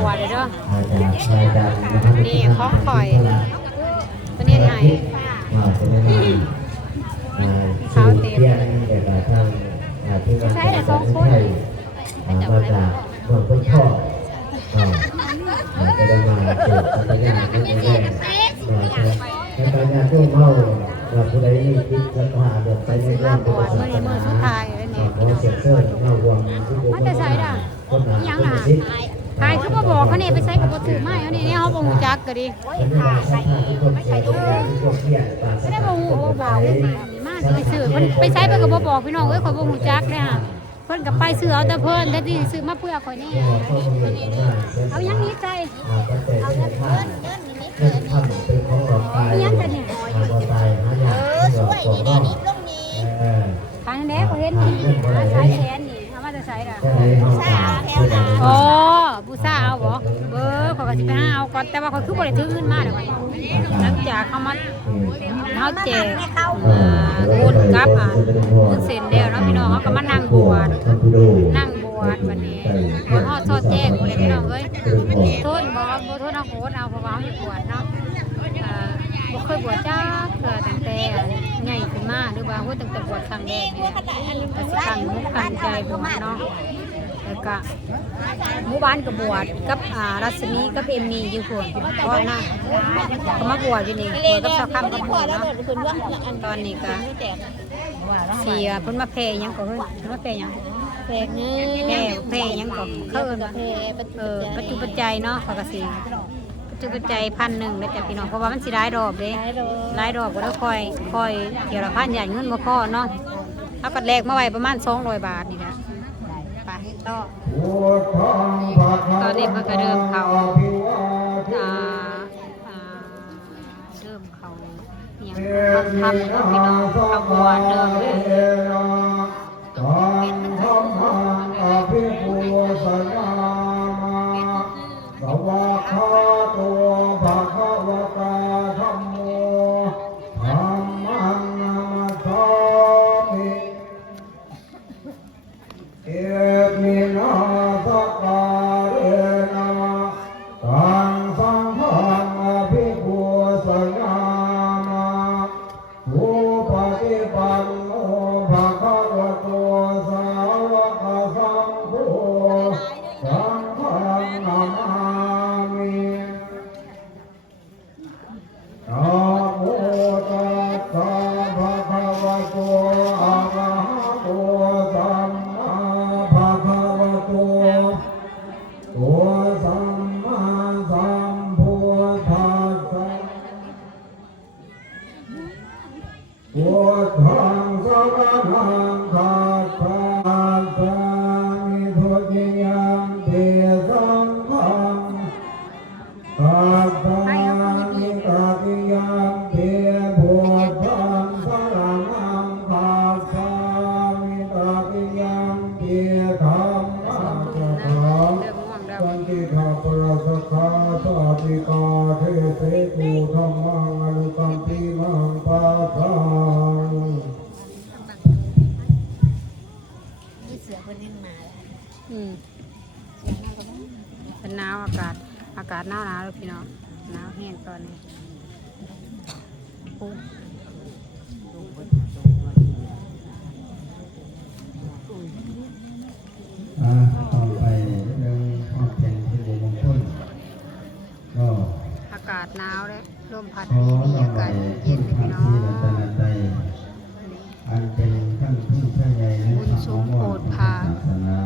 บวชเลยเด้อนี่ของข่อยตัวนี้ไงเขาเต็มใช้แต่2 คนมาจากเมืองพ้นพ่อจะได้มาเกิดปัญญาที่แรกในปัญญาที่เมาเราผู้ใดมีคิดและหาเดินไปในเรื่องของศาสนาขอเสียเสื้อเงาวงที่บุญมาคนหนาคนคิดหายคือมาบอกเขาเนี่ยไปใช้กับถือไม้เขาเนี่ยเขาบ่ฮู้จักก็ดิไม่ได้บ่ฮู้บ่บอกมาไปซื้อเพิ่นไปใช้เพิ่นก็บ่บอกพี่น้องเอ้ยข่อยบ่ฮู้จักเด้อฮะเพิ่นก็ไปซื้อเอาแต่เพิ่นแต่ที่ซื้อมาเพื่อข่อยนี่เอายังนี้ใจเอาเงินทำเป็นของหลอกตายยังกันเนี่ยตายหายากหลอกของนอกทางแน่เขาเห็นใช้แขนนี่เอามาจะใช้ล่ะอ๋อบูซ่าเอาบ่เบอร์เขาก็สิไปหาเอาก่อนแต่ว่าเขาคือบ่ได้ถือเงินมาเด้อหลังจากเขามาเฮาแจกบุญกับบุญเส้นแล้วเนาะพี่น้องเขาก็มานั่งบวชวันนี้บ่ฮอดทอดแจ้งบ่ได้พี่น้องเอ้ยโทษบ่โทษเอาโคตรเอาเพราะว่าเฮาสิบวชเนาะบ่เคยบวชจ้าเกิดตั้งแต่ใหญ่ขึ้นมาหรือว่าตั้งแต่บวชครั้งแรกนี่ก็สิตั้งมุกตั้งใจบวชเนาะแล้วก็หมู่บ้านก็บวชกับรัศมีกับเอมมี่อยู่พุ่นก่อนนะก็มาบวชอยู่นี่บวชกับชาวค่ำกับพุ่นเนาะตอนนี้ก็เสียเพิ่นมาแผ่หยังก็เพิ่นมาแผ่หยังแผ่เงินแผ่หยังก็เขาเอิ้นว่าปัจจุปัจจัยเนาะเขาก็สิปัจจุปัจจัย1,000แล้วจ้ะพี่น้องเพราะว่ามันสิหลายดอกเด้หลายดอกก็ต้องคอยเดี๋ยวละพันอย่างเงินบ่พอเนาะเอาก็แลกมาไว้ประมาณ200 บาทนี่ล่ะไปต่อตอนนี้เพิ่นก็เริ่มเข้าเริ่มเข้าหยังทำเนาะพี่น้องเข้าบวชเริ่มเลยสวากขาโตภะคะวะตาธัมโมธัมมังนามัสสามิเอมินาสการเรนะตังสังฆังอภิปูชยามะอุปฏิปันโนภะคะวะโตสาวกสังโฆสังฆังนามานะโมตัสสะภะคะวะโตอะระหะโตสัมมาภะคะวะโตตัวสัมมาสัมพุทธัสสะพุทธังสรณังคัจฉามิทุติยังปิสังฆังตัสสะมิตติยังปิพุทธังสรณังคัจฉามิตติยังปิธัมมังสังฆังสันติขาปรสักขาสัตติกาเทเสตุธัมมังอนุตัมปิมังปะทังเป็นหนาวอากาศหนาวเลยพี่น้องหนาวแห้งตอนนี้ต่อไปเรื่องความเป็นที่ดีมงคลก็อากาศหนาวเลยลมพัด ขอ มี ต่อ อา ไป กาศเย็ ขึ้ น น เลย ทา พี่ ง น้อง ที่รัตนใจอันเป็นขั้นพึ่งเพื่อใหญ่ใน บุญ พระ สูง ม โป ร ร ด ด ศา พา สนา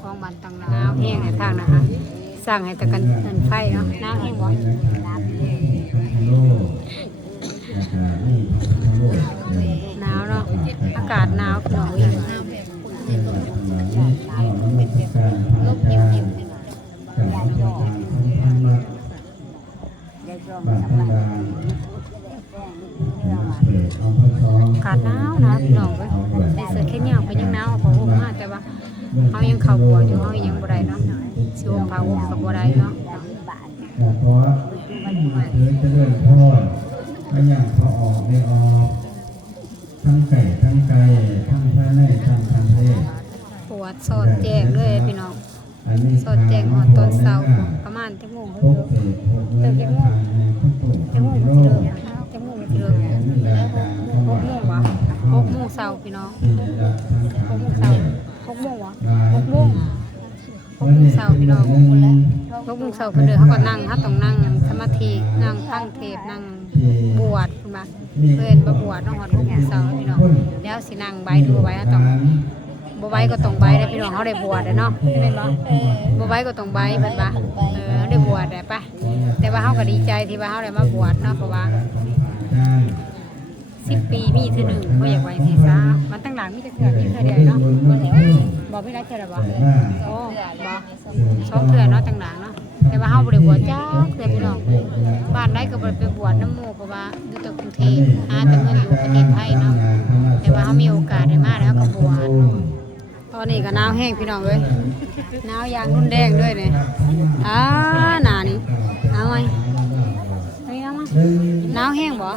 ของบันตังหนาวแห้งในทางนะคะสั่งให้ตะกันเงินไฟเนาะหนาวแห้งบ่ โลกนะครับนี่โลก หนาวเนาะอากาศหนาวพี่น้องเลย เป็นแบบนั้นเราต้องมีการพาจารย์จากพระเจ้าของท่านมาบาทดาอากาศหนาวนะพี่น้องเว้ยในเสื้อแค่เหนียวก็ยังหนาวพอห่มมาแต่ว่าเขายังเข้าบวชอยู่เขายังบ่ได้เนาะสิห่มผ้าห่มก็บ่ได้เนาะ เพราะว่าเดินจะเดินทอดก็อย่างพอออกไม่ออกทั้งไก่ทั้งไก่ทั้งพระในทั้งเทศ ปวดสอดแจ้งเลยพี่น้อง สดแจงหอดตอนเช้าประมาณจังโมงเลิกจังโมงจังโมงก็สิเลิกจังโมงก็สิเลิก6 โมงวะ6 โมงเช้าพี่น้อง6 โมงเช้า6 โมงวะ6 โมง6 โมงเช้าพี่น้อง6 โมงเช้าเพิ่นเด้อเฮาก็นั่งเฮาต้องนั่งสมาธินั่งฟังเทศน์นั่งบวชเพิ่นว่าเพิ่นมาบวชน้องฮอด6 โมงเช้าพี่น้องแล้วสินั่งใบดูไว้เฮาต้องบ่ไว้ก็ต้องใบได้พี่น้องเฮาได้บวชได้เนาะแม่นบ่บ่ไว้ก็ต้องใบเพิ่นว่าได้บวชได้ปะแต่ว่าเฮาก็ดีใจที่ว่าเฮาได้มาบวชเนาะเพราะว่า10 ปีมีเทื่อหนึงบ่อยากไว้สิซะมันตั้งหลังมีแต่เทื่อมีเทื่อเดียวเนาะบ่มีหลายเทื่อแล้วบ่โอ้บ่2 เทื่อเนาะตั้งหลังเนาะแต่ว่าเฮาบ่ได้บวชจ้าเทื่อพี่น้องบ้านใดก็บ่ได้ไปบวชนำหมู่เพราะว่าอยู่แต่กรุงเทพหาแต่เงินอยู่ประเทศไทยเนาะแต่ว่าเฮามีโอกาสได้มาแล้วก็บวชตอนนี้ก็หนาวแห้งพี่น้องเอ้ยหนาวอย่างรุนแรงด้วยเนี่ยหนานี่เอาไหมเอาไหมหนาวแห้งบ่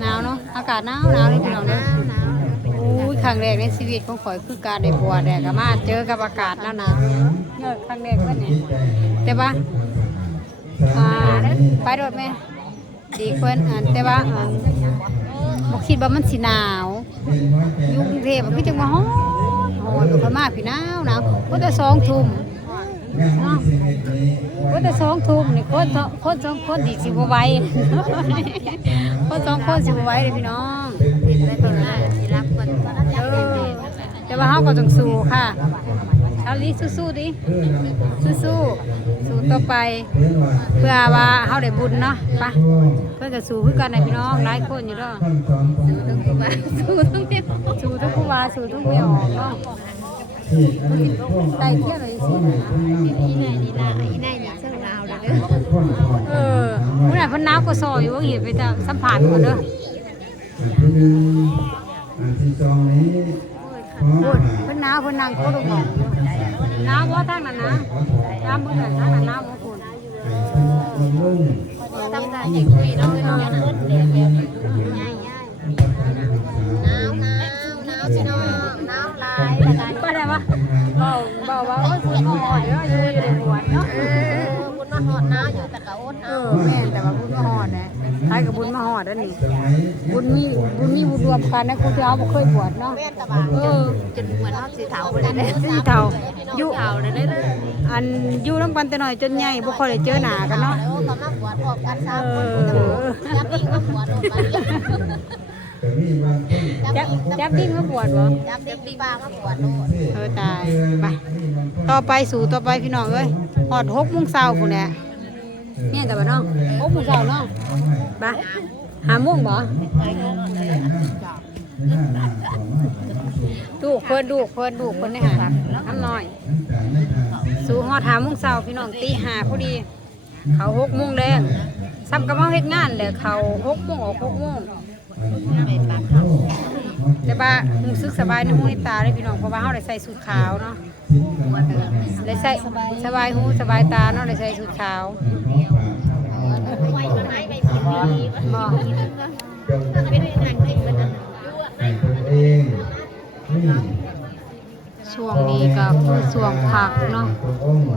หนาวเนาะอากาศหนาวเลยพี่น้องเด้ออุ้ยครั้งแรกในชีวิตของข่อยคือการได้บวชแดดก็มาเจอกับอากาศหนาวเนี่ยครั้งแรกเพิ่นเนี่ยแต่ว่าไปโดดแม่ดีเพิ่นแต่ว่าบ่คิดว่ามันสิหนาวอยู่กรุงเทพมันคือจังว่าฮ้อนพม่าพี่หนาวก็แต่2 ทุ่มเนาะก็แต่2 ทุ่มนี่คน2 คนดีสิบ่ไหวคน2 คนสิบ่ไหวเลยพี่น้องได้ตอนหน้าสิรับคนแต่ว่าเฮาก็ต้องสู้ค่ะชาวลีสู้ๆดิสู้ต่อไปเพื่อว่าเฮาได้บุญเนาะไปเพิ่นก็สู้คือกันนะพี่น้องหลายคนอยู่เด้อสู้ทั้งครูบาสู้ทั้งเมียออกเนาะไต่เที่ยวเลยสิอีไหนนี่เสื้อลาวเลยผู้ใดเพิ่นหนาวก็ซออยู่ว่าเห็นไปจะสัมผัสก่อนเด้อเพิ่นหนาวเพิ่นนั่งโคตรหมองหนาวบ่ทางนั้นนะตามมื้อนั้นทางนั้นหนาวบ่คุณตั้งใจจะคุยเนาะหนาวสิน้องหนาวหลายก็ได้ปะเบาว่าบุญมาหอดเนาะอยู่ในบวชเนาะบุญมาหอดหนาวอยู่แต่ก็อดเอาแม่แต่ว่าบุญมาหอดนะใครกับบุญมาหอดนั่นนี่บุญมีบุญรวมกันนะคุณที่เอาบ่เคยบวชเนาะจนเหมือนเฮาสิเฒ่าไปได้สิเฒ่าอยู่เฒ่าได้อันอยู่นำกันแต่น้อยจนใหญ่บ่ค่อยได้เจอหน้ากันเนาะก็มาบวชพร้อมกัน3 คนจับดิ้งมาบวชออกไปจับดิ้งมาบวชบ่จับดิ้งปลามาบวชโลดตายไปต่อไปสู่ต่อไปพี่น้องเอ้ยฮอด6 โมงเช้าพุ่นแหละเนี่ยแต่ว่าน้อง6 โมงเช้าเนาะไป5 โมงบ่ดูเพิ่นได้หาน้ำน้อยสู่ฮอด5 โมงเช้าพี่น้องตี 5พอดีเขา6 โมงแดงซ้ำกับเฮาเฮ็ดงานแหละเขา6 โมงออก6 โมงแต่ว่ารู้สึกสบายในหูในตาเลยพี่น้องเพราะว่าเฮาได้ใส่สูทขาวเนาะได้ใส่สบายหูสบายตาเนาะได้ใส่สูทขาวช่วงนี้ก็คือช่วงพักเนาะ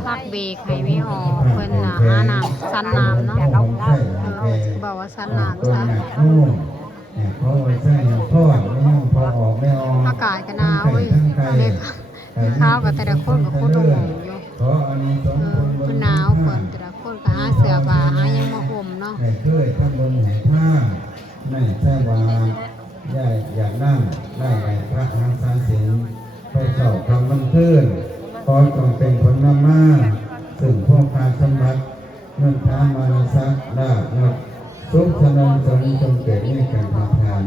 พักเบรกให้ไม่ออกเพิ่นหาน้ำซันน้ำเนาะบอกว่าซันน้ำซะอากาศก็หนาวเว้ยเลยข้าวกับแต่ละคนกับคนตรงหงอยู่คือหนาวเพิ่นแต่ละคนก็หาเสื้อผ้าหายังมาห่มเนาะอยากนั่งได้ไหมพระนางสารสิงห์พระเจ้าคำมันขึ้นขอจงเป็นผลนำมาถึงพวกการสมบัติเงินทานมาสักลาบนับทุกชนนจงเกิดในการทำทาน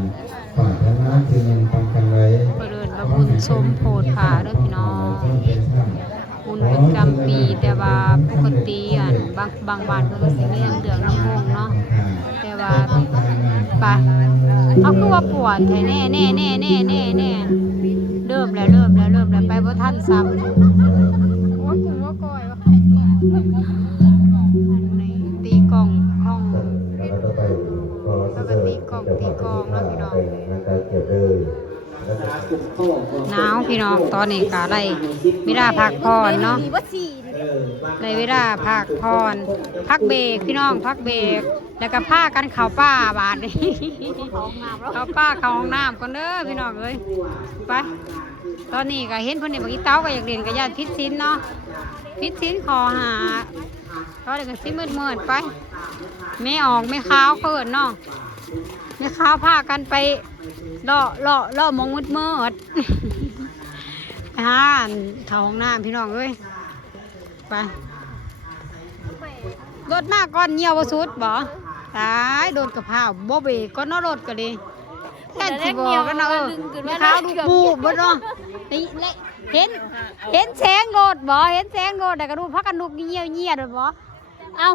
ปรารถนาจึงยังฟังกันไว้เดินมาบุญชมโพธิ์ผาเด้อพี่น้องบุญเป็นกลางปีแต่ว่าปกติบางบ้านเพิ่นก็สิมีเรื่องน้ำมงเนาะแต่ว่าไปเอาคือว่าปวดแท้แน่เริ่มแล้วไปบ่ทันซ้ำว่ากุ้งว่าก้อยวะตีกองห้องปกติกองเนาะพี่น้องหนาวพี่น้องตอนนี้ก็ได้ไม่ได้พักผ่อนเนาะ ในเวลาพักผ่อนพักเบรกพี่น้องพักเบรกแล้วก็ผ้ากันเข่าป้าบาดนี่ เข่าป้าเข่าห้องน้ำก่อนเด้อพี่น้องเอ้ยไปตอนนี้ก็เห็นคนนี้บางทีเต้าก็อยากเรียนกับญาติพิษสินเนาะพิษสินขอหาเขาเด็กกันซิมืดไปไม่ออกไม่ข้าวเกิดเนาะไม่ข้าวผ้ากันไปเลาะมองมืดฮ่าเข่าห้องน้ำพี่น้องเอ้ยไปรถมากก่อนเหี่ยวบ่สุดบ่ตายโดนกระเพราบ่เบรกก็นอรถก็ดีแค่สิบอกกันเนาะไม่ข้าวดูปูบ่เนาะนี่เห็นแสงรถบ่เห็นแสงรถแต่ก็ดูพักกันนุกเงียบบ่เอ้า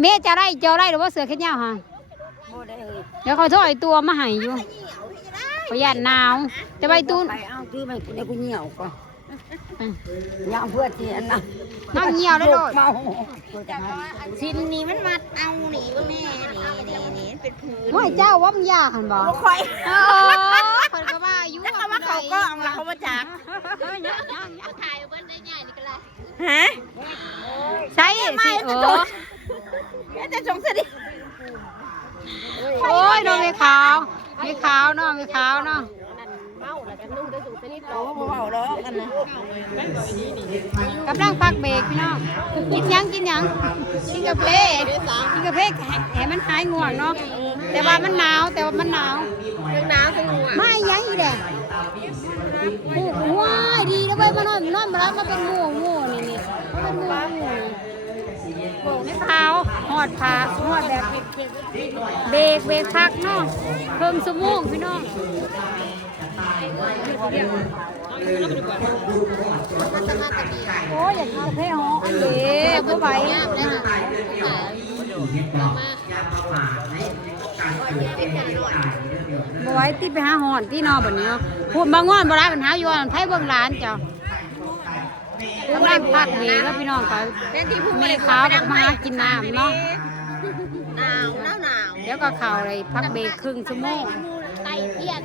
เมย์จะได้หรือว่าเสือแค่เนี้ยฮะเดี๋ยวเขาโทษไอตัวมาให้อยู่ประหยัดหนาวจะไปตูน ไปเอาที่ไปเดี๋ยวกูเหี่ยวก่อนเหี่ยวเพื่อที่อันนั้น น้ำเหี่ยวได้เลย เมา ชิ้นนี้มันมัดเอาหนีก็แม่นี่เป็นพื้น ว่าเจ้าว่ามันยากหันบ่ บ่ค่อย คนก็ว่าอายุ แล้วเขาว่าเขาก็เอาละเขามาจักถ่ายเบิ้ลได้ใหญ่นี่ก็เลยฮะ ใช่สิแม่จะสงสัย โอ้ยน้องไม่ขาวเนาะไม่ขาวเนาะ โอ้บ่เบาล้อกันนะ กำลังพักเบรกพี่น้องกินหยังกินกาแฟแห่มันหายง่วงเนาะแต่ว่ามันหนาวทั้งหนาวทั้งหัว ไม่ยังอีแดงว้ายดีแล้วไปมานอนมาแล้วมาเป็นหมู่นี่มาเป็นหมู่โบกไม่ขาวหอดแบบเบรกพักเนาะเพิ่มสมองพี่น้องโอ้ยอยากกินกาแฟหอมอันเด็กไม่ไหวบ่ไหวตีไปหาหอนที่นอนแบบนี้เนาะพูดบางงอนบ่ได้ปัญหาอยู่ไทยเบื้องร้านเจ้ากำลังพักเบรกแล้วพี่น้องก็มีข้าวมาหากินน้ำเนาะ หนาว เดี๋ยวก็เข่าเลยพักเบรกครึ่งชั่วโมง ไตเทียน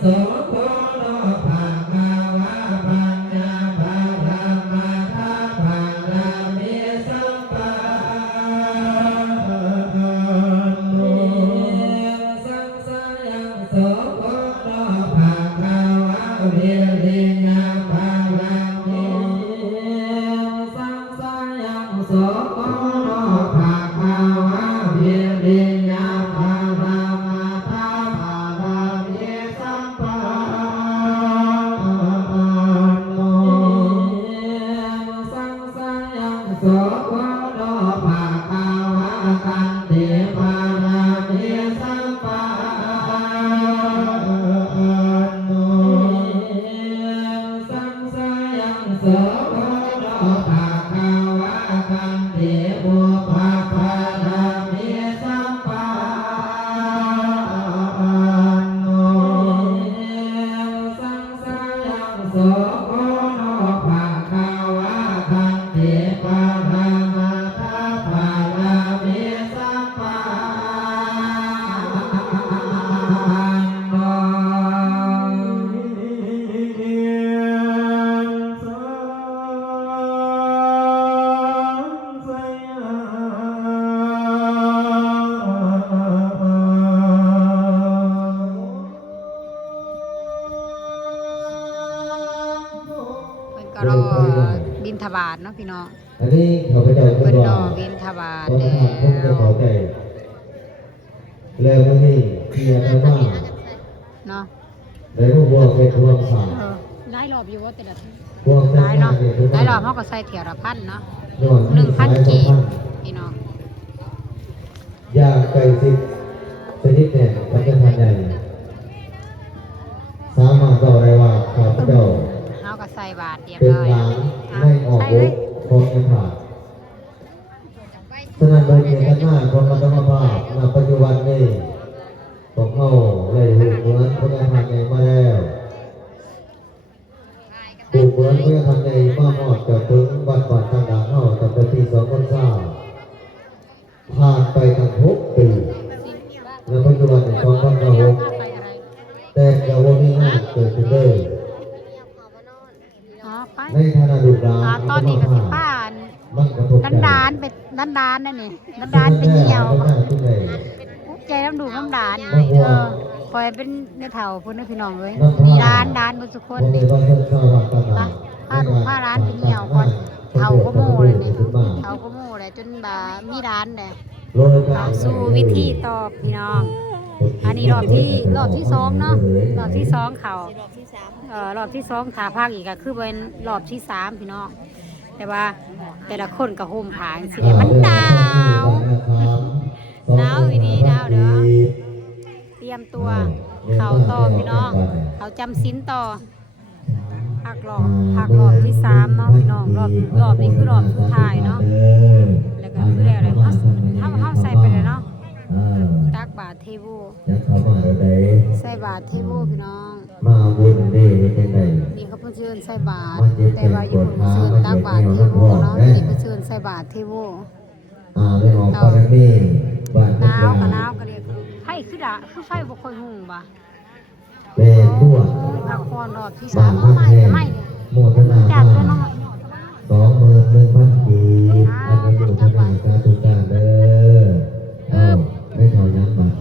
โสโภโนภะคะวะปัญญาภะธรรมะทัพพะนามิสัมปะโนสังสายังโสโภโนภะคะวะวิริยะภะลังโนสังสายังโสโภโนภะคะวะวิริยะภะลังทัพพะนามิสัมปะโนสังสายังโสโภโนภะคะวะคันติภะนามิสัมปะโนสังสายังโสโภโนภะคะวะคันติบุพพะนามิสัมปะโนสังสายังโสโภโนภะคะวะคันติปะระมาทัพพะนามิสัมปะโน เพิ่นก็รอบิณฑบาตเนาะพี่น้อง อันนี้เขาไปเจ้า เพิ่น ก็ ร ร อ อ บิณฑบาต ตอน แล้ ทานพวกจะ ว เขาใจแล้ววันนี้เพียรว่า เนาะ ในพวกวัวเป็นรวมสาม ได้รอบอยู่ว่าแต่ละ พวก ได้เนาะ เป็น ได้รอบเฮาก็ใส่เที่ยวละพันเนาะ 1,000 กีบพี่น้อง ยาไก่สิบชนิดเนี่ยมันจะทำใหญ่สามารถต่อได้ว่าข้าพเจ้า เฮาก็ใส่บาทเรียบ เป็น ร้อย หลานไม่ออก ใส่ โอ เลย กคงจะขาดฉะนั้นโดยเจตนาของธรรมภาพณปัจจุบันนี้ของเขาเลยหูเหมือนพระธรรมในมาแล้วหูเหมือนพระธรรมในมาหอดจะถึงบัดบัดทางด่านเขาตั้งแต่ปี2020ผ่านไปตั้ง6 ปีและปัจจุบันใน2026แต่กระวนนี้งานเกิดขึ้นเลย อ๋อไป ในฐานะลูกหลาน ตอนนี้ก็สิป้า มันกระทบ ดันไปดันนั่นนี่ดันไปเหี่ยวปุ๊บใจน้ำดูน้ำดานคอยเป็นเนื้อเถ่าพุ่นพี่น้องเลยมีร้านบนสุคนนี่ผ้าดูผ้าร้านไปเหี่ยวก่อนเถ่าก็โม่เลยนี่เถ่าก็โม่เลยจนบ่ามีร้านเลยสู่วิธีตอบพี่น้อง อันนี้รอบที่สองเนาะรอบที่สองเขารอบที่สองถาภาคอีกก็คือเป็นรอบที่3พี่น้องแต่ว่าแต่ละคนก็ห่มผ้าสิได้มันหนาวอีนี้หนาวเด้อเตรียมตัวเขาต่อพี่น้องเขาจำศีลต่อภาครอบที่3เนาะพี่น้องรอบนี้คือรอบสุดท้ายเนาะแล้วก็คือแล้วเขาใส่ไปเลยเนาะตักบาตรเทโวใส่บาตรเทโวพี่น้อง มาบุญเด้เป็นไง นี่เขาเพิ่งเชิญใส่บาตรแต่ว่าอยู่เพิ่งเชิญตักบาตรเทโวเนาะนี่เพิ่งเชิญใส่บาตรเทโว ไม่ออกตอนนี้บ้าน หนาวก็เรียกไฟคือไฟบ่ค่อยหุ่งบ่ เป็นทั่ว ละครรอบที่ บ้าน 3 พัก ไม่ แห่ง ไม่ โมทนา จาก บ้า ตัวน น้อย 21,000 ปีอันนี้โมทนาสาธุการเด้อไม่เท่านั้นบ้าน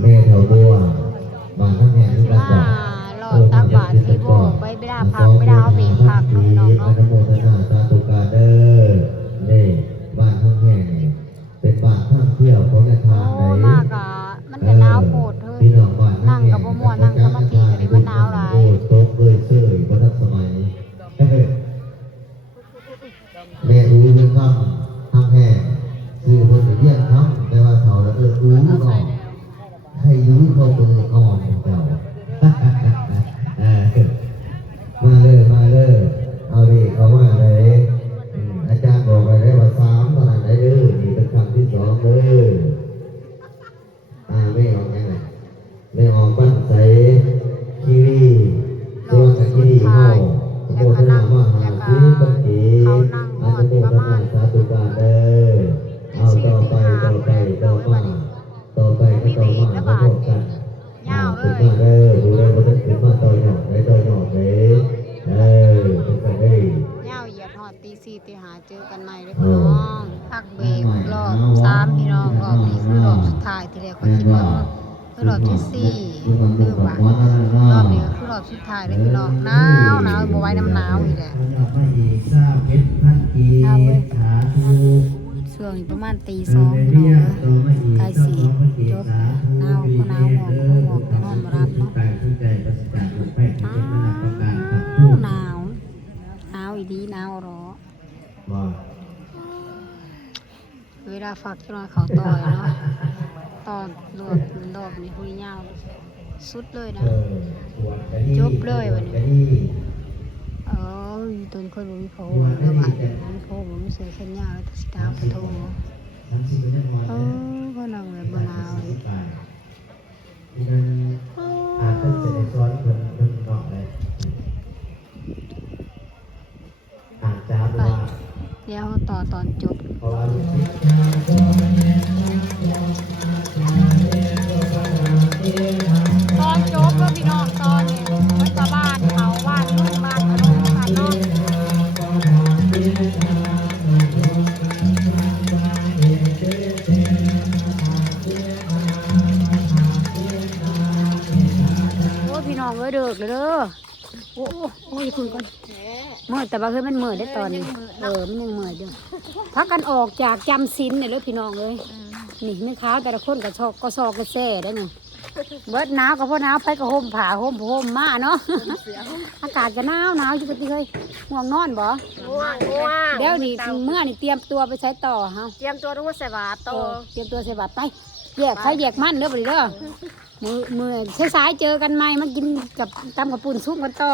แม่เท่าบัวบ้านพักแห่งที่กันบอก รอตักบาตรเทโวไปไม่ได้พักไม่ได้เอาเบรกพักน้อง อ เนาะ นุโมทนาสาธุการเด้อนี่บ้านพักแห่งเป็นบ้านท่องเที่ยวของในทางไหน โอ้มากอ่ะมันก็หนาวโพดเฮ้ยนั่งกับบ่ม่วนนั่งสมาธิก็ได้มันหนาวหลาย โต๊ะเลยเสื่อยบนทัสมัยแม่รู้เรื่องคำทางแห่ซื้อคนเยี่ยมคำแต่ว่าเขาแล้วรู้ก่อนให้รู้เขาเป็นก่อนเจ้ามาเลยเอาดิเขาว่าเลยอาจารย์บอกอะไรว่า3ตอนนั้นได้เลยนี่เป็นคำที่2เลยไม่ออกยังไงไม่ออกบ้านใสคีรีตัวตะคีรีเข้าโมทนาว่าหาที่บังกีอาจจะโมทนาสาธุการเด้อเอาต่อไปก็ต่อมาก็ต่อมาก็พบกัน ก็คิดว่าคือรอบที่สี่หรือว่ารอบนี้ก็คือรอบสุดท้ายเลยพี่น้องหนาวบ่ไหวน้ำหนาวอีกแหละช่วงนี้ประมาณตีสองพี่น้องใกล้สิจบหนาวก็หนาวหมอกก็หมอกแต่นอนบ่รับเนาะหนาวอีดีหนาวรอเวลาฝากจะนอนเขาต่อยเนาะตอนรอบนี้คุยยาวสุดเลยนะจบเลยวันนี้ตนคนบ่มีโพเดี๋ยวว่าบ่มีโพบ่มีเสื้อแขนยาวแล้วสิตามไปโทรก็นั่งแบบบ่หนาวเลยไปเดี๋ยวต่อตอนจบตอนจบแล้วพี่น้องตอนนี้วัดตาบ้านเขาบ้านลูกบ้านขนมบ้านน้องโอ้พี่น้องเอ้ยเด้อเลยเด้อโอ้ยคุณก่อนเมื่อแต่ว่าคือมันเมื่อได้ตอนนี้มันยังเมื่ออยู่พักกันออกจากจำศีลเนี่ยเลยพี่น้องเลยนี่ไม่ขาวแต่ละคนก็ชอกก็แซ่ได้เนี่ยเบิดหนาวก็เพราะหนาวไปก็ห่มผ้าห่มมาเนาะอากาศก็หนาวอยู่กันทีเลยห่วงนอนบ่เดี๋ยวนี่เมื่อนี่เตรียมตัวไปใช้ต่อเฮาเตรียมตัวต้องใส่บาตรต่อ เตรียมตัวใส่บาตรไปแยกใครแยกมันเด้อบ่เด้อมือสายเจอกันใหม่มากินกับตำกับปุ่นซุปกันต่อ